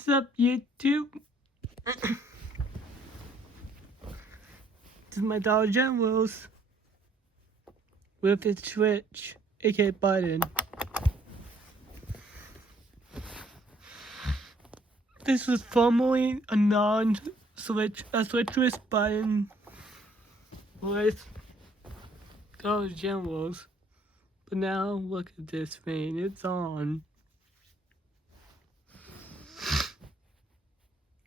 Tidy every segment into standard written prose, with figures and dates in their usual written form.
What's up, YouTube? This is my Dollar Generals with its switch, aka button. This was formerly a switchless button with Dollar Generals, but now look at this thing, it's on.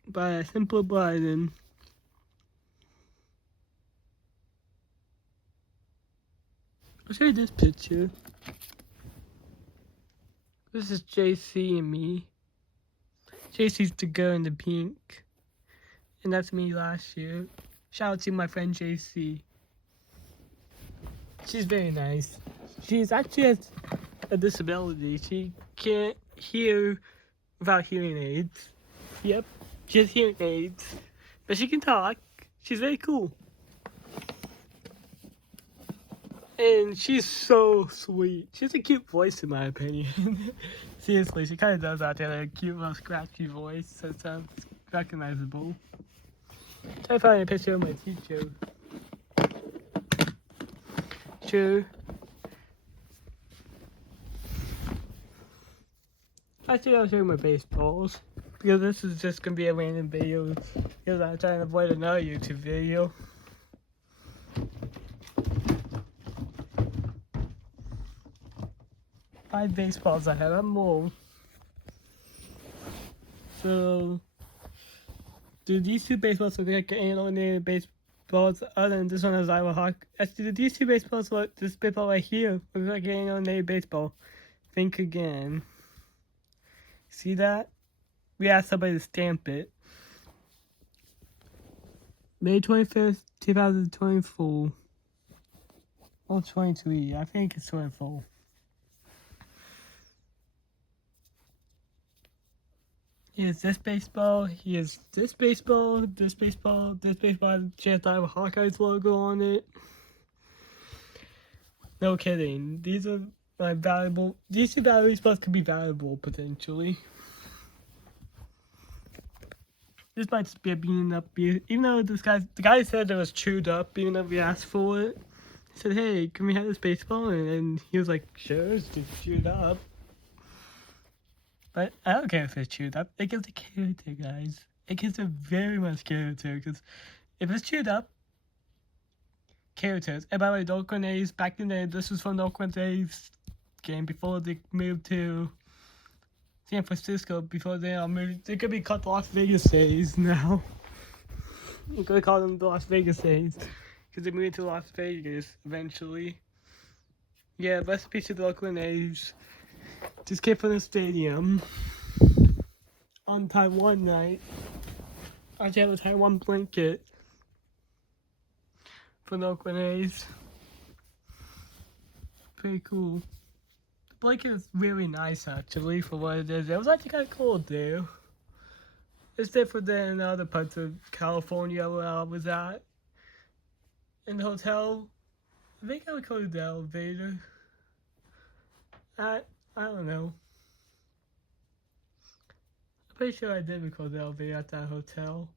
By a simple button. I'll show you this picture. This is JC and me. JC's the girl in the pink. And that's me last year. Shout out to my friend JC. She's very nice. She's actually has a disability. She can't hear without hearing aids. Yep, she has hearing aids. But she can talk. She's very cool. And she's so sweet. She has a cute voice in my opinion. Seriously, she kind of does have a cute little scratchy voice that sounds recognizable. Try to find a picture of my teacher. Sure. Actually, I'll show you my baseballs. Because this is just going to be a random video. Because I'm trying to avoid another YouTube video. Five baseballs I have. I'm more. So, do these two baseballs look like animated baseballs other than this one has Iowa Hawk? Actually, do these two baseballs look, this baseball right here looks like an animated baseball? Think again. See that? We asked somebody to stamp it. May 25th, 2024. Or 23. I think it's 24. Here's this baseball, here's this baseball, this baseball, this baseball, just I have a Hawkeyes logo on it. No kidding, these are my valuable, these two baseballs could be valuable potentially. This might just be a beaten up beer, even though the guy said it was chewed up, even though we asked for it. He said, hey, can we have this baseball? And he was like, sure, it's just chewed up. But I don't care if it's chewed up. It gives a character, guys. It gives a very much character. Because if it's chewed up, characters. And by the way, the Oakland A's, back in the day, this was from the Oakland A's game before they moved to San Francisco. Before they moved, they could be called the Las Vegas A's now. You could call them the Las Vegas A's. Because they moved to Las Vegas eventually. Yeah, recipe to the Oakland A's. Just came from the stadium on Taiwan night. I actually have a Taiwan blanket for the Oakland A's. Pretty cool. The blanket is really nice actually for what it is. It was actually kind of cold there. It's different than other parts of California where I was at. In the hotel, I think I would call it the elevator. I don't know. I'm pretty sure I did record the elevator at that hotel.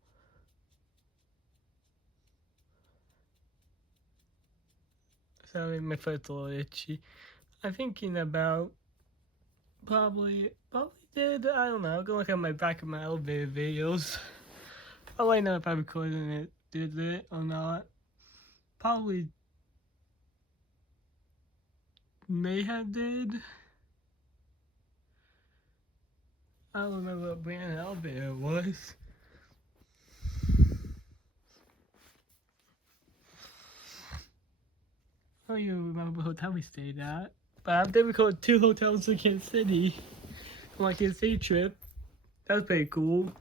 Sorry, my foot's a little itchy. I'm thinking about probably did, I don't know, I'll go look at my back of my elevator videos. I'll let you know if I recorded it, did it or not. Probably may have did. I don't remember what brand elevator it was. I don't even remember what hotel we stayed at. But I did record 2 hotels in Kansas City. On my Kansas City trip. That was pretty cool.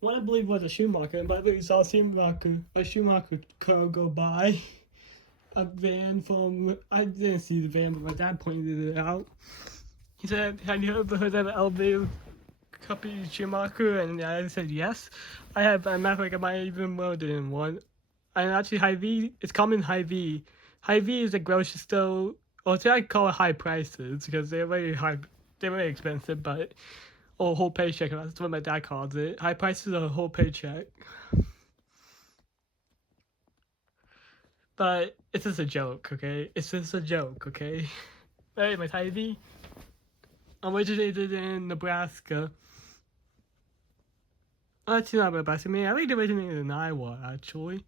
One I believe was a Schumacher, and by the way, we saw a Schumacher car go by. A van from, I didn't see the van, but my dad pointed it out. He said, have you ever heard of an elevator company Schumacher? And I said yes. I have, as a matter of fact, I might even more than one. And actually Hy-Vee, it's called Hy-Vee. Hy-Vee is a grocery store, or should I call it high prices, because they're very high, they're very expensive, but or whole paycheck. That's what my dad calls it. High prices are a whole paycheck. But it's just a joke, okay? It's just a joke, okay? Hey, my Ivy. I'm originated in Nebraska. Actually, not Nebraska. I mean, I think they originated in Iowa, actually.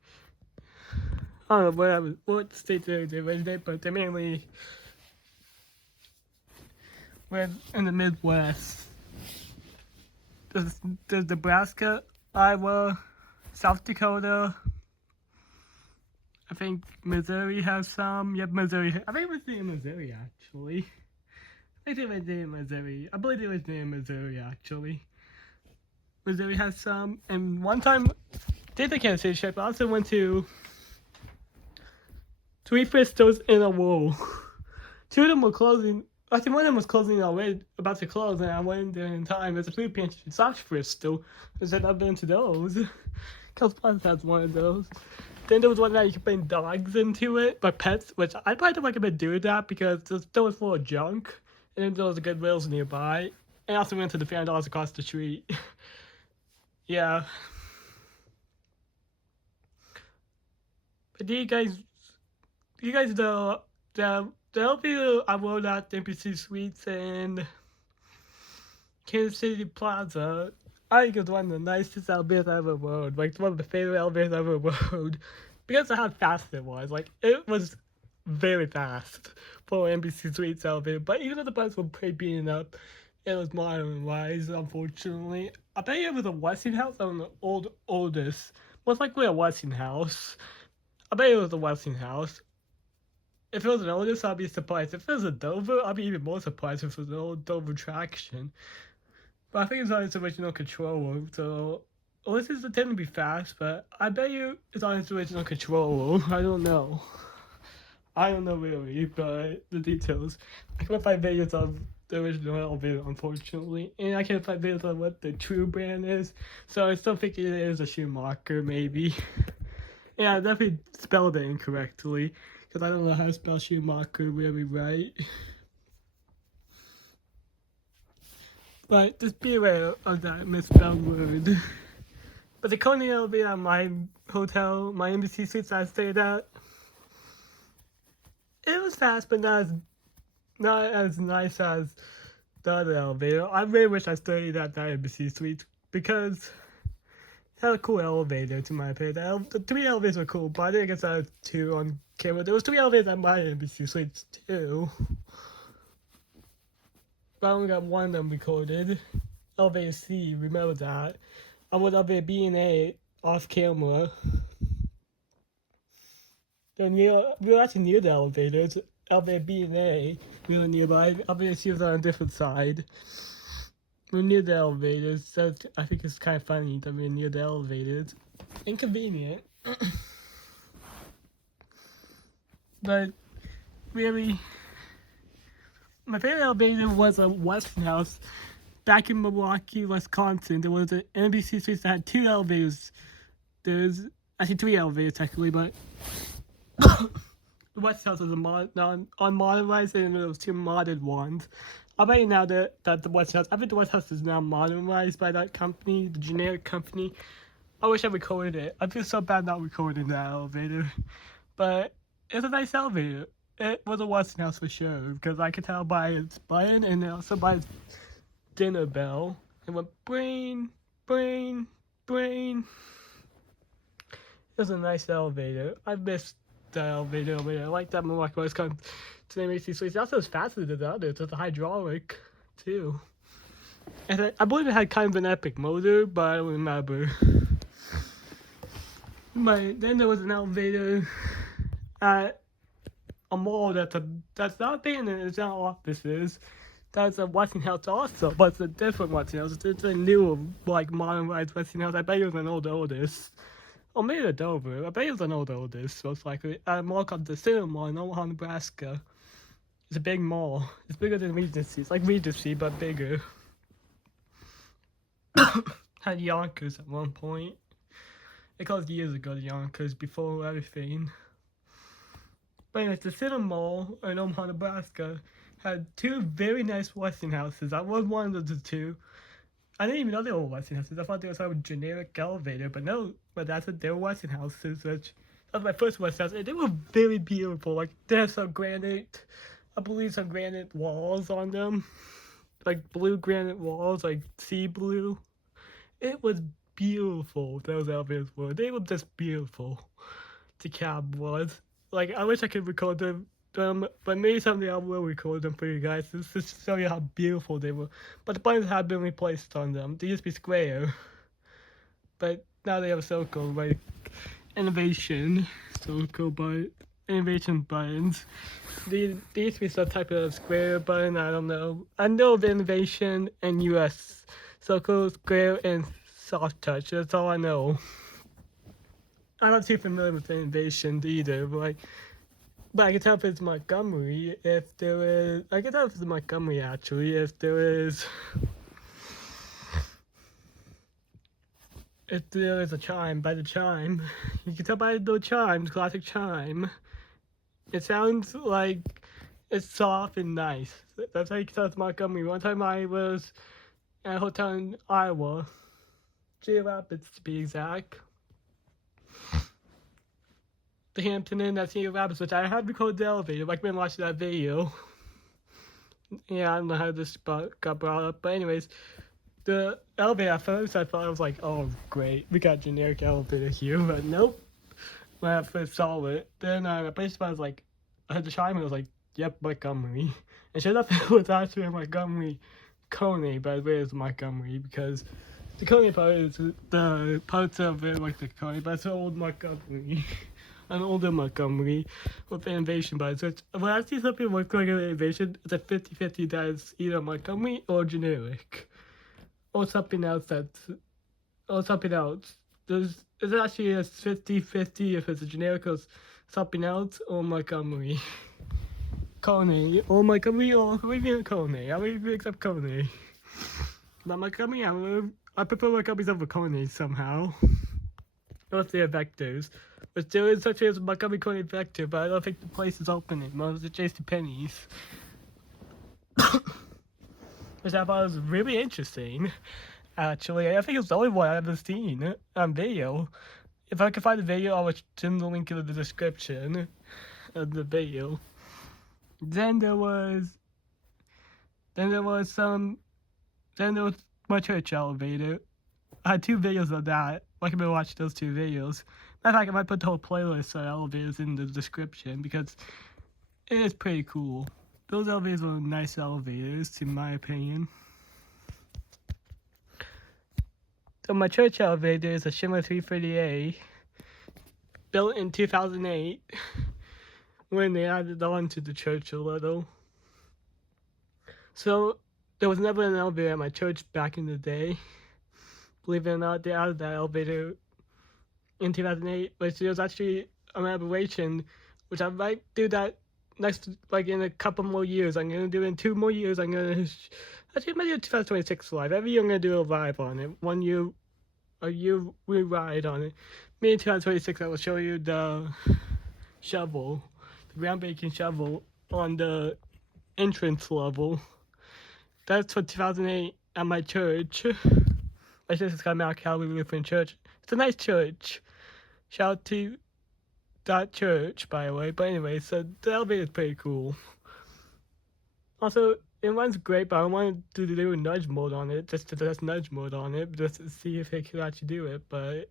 I don't know what state they originate, but they mainly were in the Midwest. There's Nebraska, Iowa, South Dakota. I think Missouri has some. Yep, Missouri. I think it was in Missouri, actually. I think it was in Missouri. I believe it was in Missouri, actually. Missouri has some. And one time, did the Kansas City trip, I also went to 3 Fristos in a row. 2 of them were closing. I think one of them was closing already, about to close, and I went there in time. There's a food pantry in South Fristo. I said I've been to those. Cause Plaza has one of those. Then there was one that you could bring dogs into it, but pets, which I probably don't recommend doing that because the store was full of junk, and then there was a Goodwills nearby. And I also went to the $5 across the street. Yeah. But do you guys know the elevator I rode at the NBC Suites in Kansas City Plaza, I think it's one of the nicest elevators I ever rode. Like, one of the favorite elevators I ever rode. Because of how fast it was. Like, it was very fast for NBC Suites elevator. But even though the bus was pretty beaten up, it was modernized, unfortunately. I bet you it was a Westinghouse on the oldest. Most likely a Westinghouse. I bet it was a Westinghouse. If it was an oldest, I'd be surprised. If it was a Dover, I'd be even more surprised if it was an old Dover traction. But I think it's on its original controller, so Ulysses tend to be fast, but I bet you it's on its original controller. I don't know. I don't know really, but the details. I can't find videos of the original elevator, unfortunately, and I can't find videos of what the true brand is, so I still think it is a Schumacher, maybe. Yeah, I definitely spelled it incorrectly, because I don't know how to spell Schumacher really right. But just be aware of that misspelled word. But the Coney elevator at my hotel, my NBC Suites I stayed at, it was fast, but not as nice as the other elevator. I really wish I stayed at that NBC Suites because it had a cool elevator, to my opinion. The 3 elevators were cool, but I didn't get that 2 on camera. There was 3 elevators at my NBC Suites too. But I only got 1 of them recorded. Elevator C, remember that. I was elevator B and A off camera. We were actually near the elevators. Elevator B and A, we were nearby. Elevator C was on a different side. We were near the elevators. So I think it's kind of funny that we were near the elevators. Inconvenient. But really, my favorite elevator was a Westinghouse. Back in Milwaukee, Wisconsin, there was an NBC Suites that had 2 elevators. There's actually 3 elevators technically, but the Westinghouse was unmodernized and there was 2 modded ones. I'll bet you now that the Westinghouse, I think the Westinghouse is now modernized by that company, the generic company. I wish I recorded it. I feel so bad not recording that elevator. But it's a nice elevator. It was a Westinghouse for sure, because I could tell by its button and also by its dinner bell. It went brain, brain, brain. It was a nice elevator. I missed the elevator over there. I like that Milwaukee Wisconsin to the NBC Suites. It also was faster than the others. It's a hydraulic too. And I believe it had kind of an epic motor, but I don't remember. But then there was an elevator at a mall that's not abandoned. It's not offices. That's a Westinghouse also, but it's a different Westinghouse. It's a newer, like, modernized Westinghouse. I bet it was an oldest. Or maybe a Dover. I bet it was an oldest, most likely. At a mall called the Cinema Mall in Omaha, Nebraska. It's a big mall. It's bigger than Regency. It's like Regency, but bigger. Had Yonkers at one point. It closed years ago, the Yonkers, before everything. But anyways, the Cinema Mall in Omaha, Nebraska had 2 very nice Westinghouses. I was one of the 2. I didn't even know they were Westinghouses. I thought they were some generic elevator, but no. But that's what they were Westinghouses. Which that was my first Westinghouse, and they were very beautiful. Like they had some granite, I believe some granite walls on them, like blue granite walls, like sea blue. It was beautiful. Those elevators were. They were just beautiful. The cab was. Like I wish I could record them, but maybe someday I will record them for you guys just to show you how beautiful they were. But the buttons have been replaced on them. They used to be square, but now they have a circle, like innovation circle, but innovation buttons. They used to be some type of square button. I don't know. I know the innovation and US circle, square, and soft touch. That's all I know. I'm not too familiar with innovations either, but I can tell if it's Montgomery, if there is, I can tell if it's Montgomery actually, if there is a chime, by the chime. You can tell by the chime, the classic chime. It sounds like it's soft and nice. That's how you can tell it's Montgomery. One time I was at a hotel in Iowa, Cedar Rapids to be exact. The Hampton Inn at Cedar Rapids, which I had recorded the elevator. Like, been watching that video. Yeah, I don't know how this got brought up, but anyways, the elevator at first I thought I was like, oh great, we got generic elevator here, but nope. When I first saw it, then I was like, I had the chime and I was like, yep, Montgomery. And sure enough, it was actually a Montgomery Coney, but it is Montgomery because the Coney part is the parts of it like the Coney, but it's an old Montgomery. An older Montgomery with innovation bias. Which when I see something with like an innovation, it's a 50-50 that is either Montgomery or generic. Or something else It's actually a 50-50 if it's a generic or something else or Montgomery. Coney or Montgomery or maybe Coney. I would accept Coney. But Montgomery, I prefer Montgomery's over Coney somehow. Unless they are vectors. But there is such as Montgomery Coney vector, but I don't think the place is open anymore. It's JCPenney's. Which I thought was really interesting. Actually, I think it's the only one I've ever seen on video. If I can find the video, I'll send the link in the description of the video. Then there was my church elevator. I had 2 videos of that. I can watch those 2 videos. Matter of fact, I might put the whole playlist of elevators in the description because it is pretty cool. Those elevators were nice elevators, in my opinion. So my church elevator is a Schindler 330A, built in 2008, when they added on to the church a little. So there was never an elevator at my church back in the day. Believe it or not, they added that elevator in 2008, which was actually an aberration, which I might do that next, like in a couple more years. I'm gonna do it in 2 more years. I'm gonna actually I might do 2026 live. Every year I'm gonna do a live on it. A year we ride on it. Me in 2026, I will show you the shovel, the groundbreaking shovel on the entrance level. That's for 2008 at my church. My sister's got Mount Calvary Lutheran Church. It's a nice church. Shout out to that church, by the way. But anyway, so the elevator is pretty cool. Also, it runs great, but I wanted to do a nudge mode on it, just to test nudge mode on it, just to see if it could actually do it. But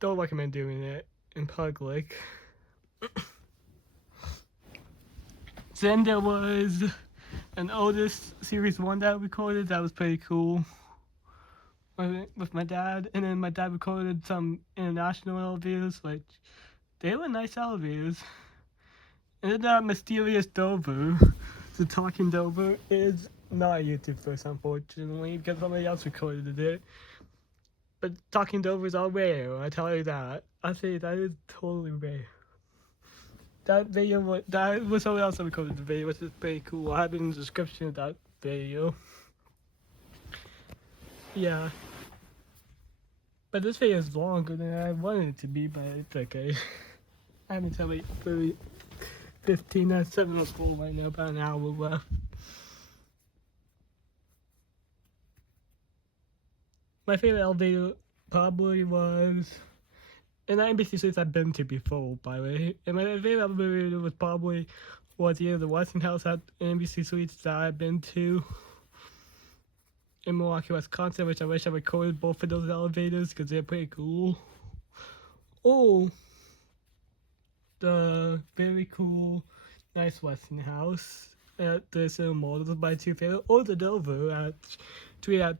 don't recommend doing it in public. Then there was an Otis Series 1 that I recorded. That was pretty cool. With my dad, and then my dad recorded some international elevators, which they were nice elevators. And then that Mysterious Dover, the Talking Dover, is not a YouTube first, unfortunately, because somebody else recorded it. But Talking Dovers are rare, I tell you that. I say that is totally rare. That was someone else that recorded the video, which is pretty cool. I have it in the description of that video. Yeah. But this video is longer than I wanted it to be, but it's okay. I haven't until like 15, that's 7:04 right now, about an hour left. My favorite elevator probably was in the NBC suites I've been to before, by the way. And my favorite elevator was probably either the Westinghouse at NBC suites that I've been to in Milwaukee, Wisconsin, which I wish I recorded both of those elevators because they're pretty cool. Or the very cool, nice Westinghouse at the cinema mall. Those are my two favorite. Or the Dover at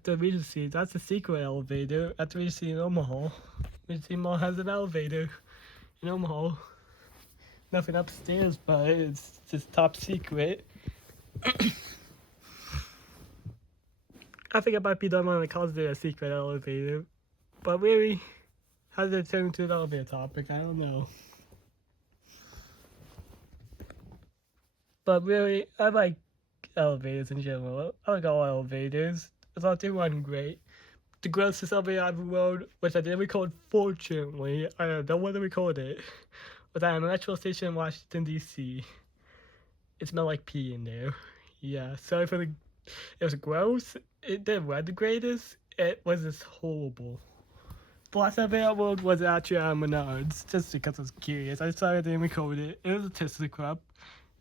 the Regency. That's the secret elevator at the Regency in Omaha. Regency Mall has an elevator in Omaha. Nothing upstairs, but it's just top secret. I think it might be done when it calls it a secret elevator. But really, how did it turn into an elevator topic? I don't know. But really, I like elevators in general. I like all elevators. I thought they run great. The grossest elevator I ever rode, which I didn't record, fortunately, I don't want to record it, was at a metro station in Washington, D.C. It smelled like pee in there. Yeah, sorry for it was gross. It didn't run the greatest. It was just horrible. The last elevator I rode was actually at Menards, just because I was curious. I decided I didn't record it. It was a ThyssenKrupp.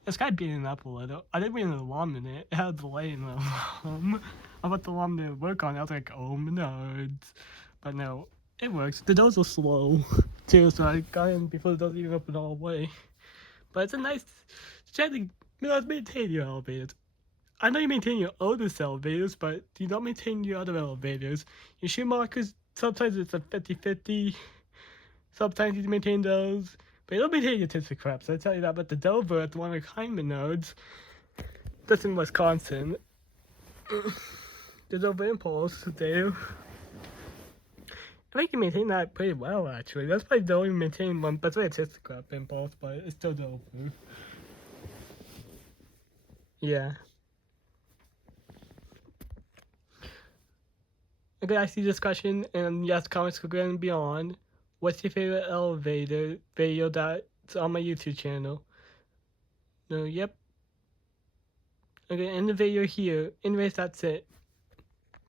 It's kind of beating up a little. I didn't read an alarm in it. It had a delay in the alarm. I thought the alarm didn't work on it. I was like, oh, Menards. But no, it works. The doors were slow, too, so I got in before the doors even opened all the way. But it's a nice... Generally, Menards maintain your elevators. I know you maintain your oldest elevators, but do you not maintain your other elevators? Your Schumacher's, sometimes it's a 50-50. Sometimes you maintain those. But you don't maintain your ThyssenKrupps, I tell you that. But the Dover at the one behind Menards, that's in Wisconsin. The Dover Impulse, there. I think you maintain that pretty well, actually. That's probably the only maintained one, but it's really a ThyssenKrupp Impulse, but it's still Dover. Yeah. Okay, I see this question, and yes, comments could go and beyond. What's your favorite elevator video that's on my YouTube channel? No, yep. Okay, end the video here. Anyways, that's it.